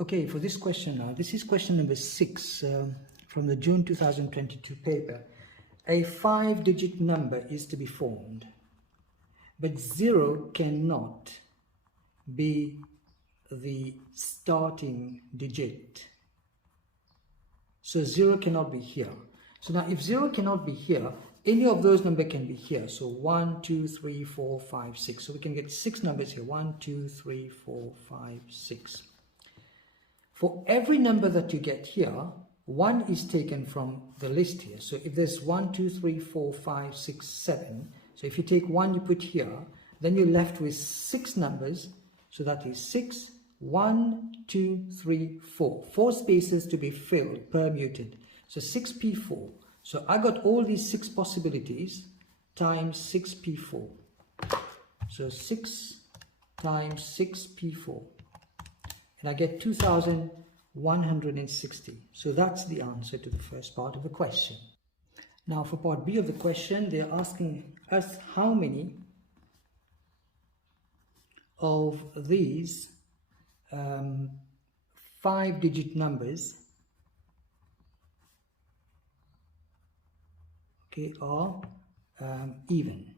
Okay, for this question now, this is question number 6 from the June 2022 paper. A 5-digit number is to be formed, but 0 cannot be the starting digit. So 0 cannot be here. So now if 0 cannot be here, any of those numbers can be here. So 1, 2, 3, 4, 5, 6. So we can get 6 numbers here. 1, 2, 3, 4, 5, 6. For every number that you get here, 1 is taken from the list here. So if there's 1, 2, 3, 4, 5, 6, 7. So if you take 1, you put here, then you're left with 6 numbers. So that is 6, 1, 2, 3, 4. 4 spaces to be filled, permuted. So 6p4. So I got all these 6 possibilities times 6p4. So 6 times 6p4. And I get 2,160. So that's the answer to the first part of the question. Now for part B of the question, they're asking us how many of these 5-digit numbers are even.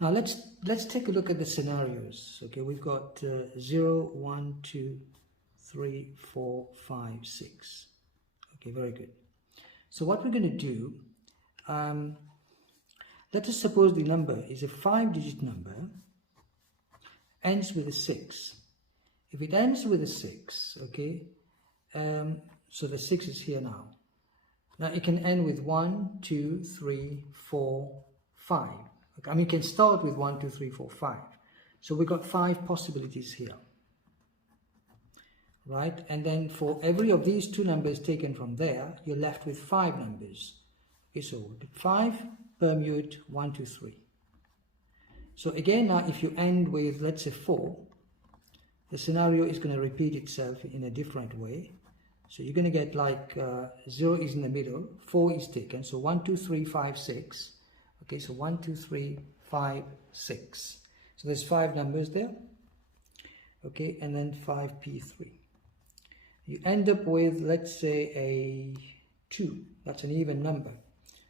Now let's take a look at the scenarios. Okay, we've got 0, 1, 2, 3, 4, 5, 6. Okay, very good. So what we're going to do, let us suppose the number is a 5-digit number, ends with a 6. If it ends with a 6, okay, so the 6 is here now. Now it can end with 1, 2, 3, 4, 5. Okay, I mean, you can start with 1, 2, 3, 4, 5. So we've got 5 possibilities here. Right? And then for every of these 2 numbers taken from there, you're left with 5 numbers. Okay, so 5 permute 1, 2, 3. So again, now if you end with, let's say, 4, the scenario is going to repeat itself in a different way. So you're going to get like 0 is in the middle, 4 is taken. So 1, 2, 3, 5, 6. Okay, so 1, 2, 3, 5, 6. So there's 5 numbers there. Okay, and then 5p3. You end up with, let's say, a 2. That's an even number.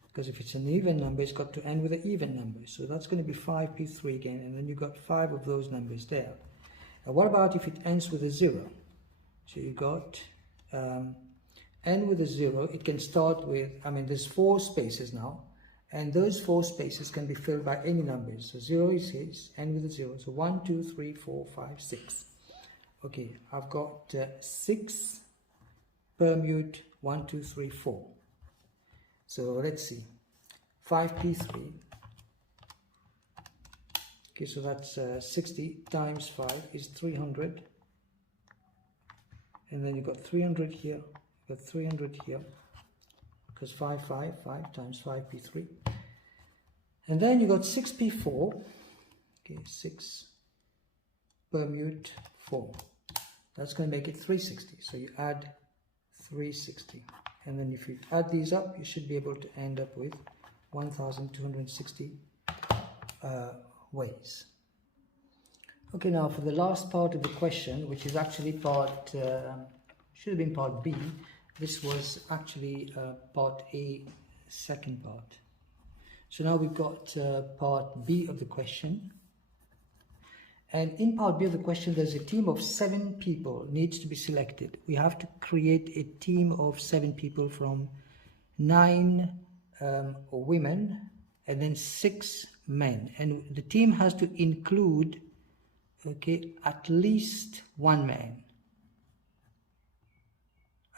Because if it's an even number, it's got to end with an even number. So that's going to be 5p3 again. And then you've got 5 of those numbers there. Now what about if it ends with a 0? So you got end with a 0. It can start with, I mean, there's 4 spaces now. And those 4 spaces can be filled by any numbers. So 0 is his, end with a 0. So 1, 2, 3, 4, 5, 6. Okay, I've got 6 permute 1, 2, 3, 4. So let's see. 5p3. Okay, so that's 60 times 5 is 300. And then you've got 300 here, you've got 300 here. Because 5 times 5p3. And then you got 6p4. Okay, 6 permute 4. That's going to make it 360. So you add 360. And then if you add these up, you should be able to end up with 1,260 ways. Okay, now for the last part of the question, which is actually part, should have been part B. This was actually part A, second part. So now we've got part B of the question. And in part B of the question, there's a team of 7 people needs to be selected. We have to create a team of 7 people from 9 women and then 6 men. And the team has to include, okay, at least 1 man.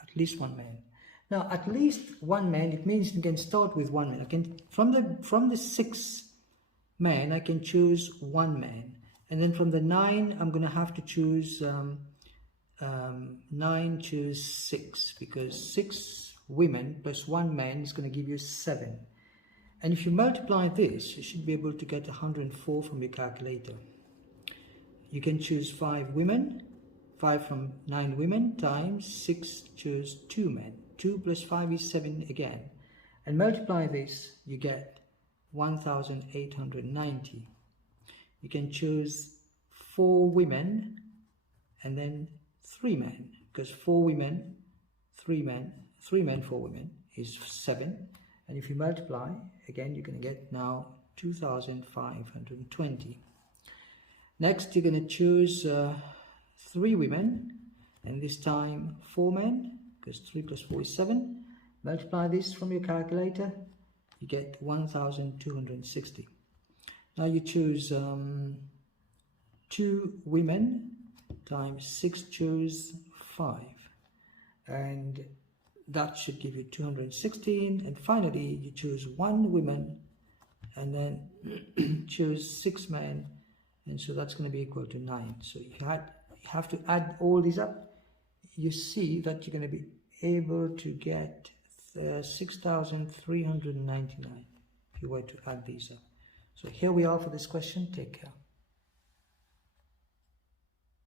At least 1 man. Now, at least 1 man, it means you can start with 1 man. I can, from the 6 men, I can choose 1 man. And then from the 9, I'm going to have to choose 9 choose 6, because 6 women plus 1 man is going to give you 7. And if you multiply this, you should be able to get 104 from your calculator. You can choose 5 women, 5 from 9 women, times 6 choose 2 men. 2 plus 5 is 7 again. And multiply this, you get 1,890. You can choose 4 women and then 3 men, because 4 women, 3 men, 3 men, 4 women is 7. And if you multiply, again, you're going to get now 2,520. Next, you're going to choose 3 women, and this time 4 men, because 3 plus 4 is 7. Multiply this from your calculator, you get 1,260. Now you choose 2 women times 6 choose 5, and that should give you 216. And finally you choose 1 woman and then choose 6 men, and so that's going to be equal to 9. So you have to add all these up. You see that you're going to be able to get 6,399 if you were to add these up. So here we are for this question. Take care.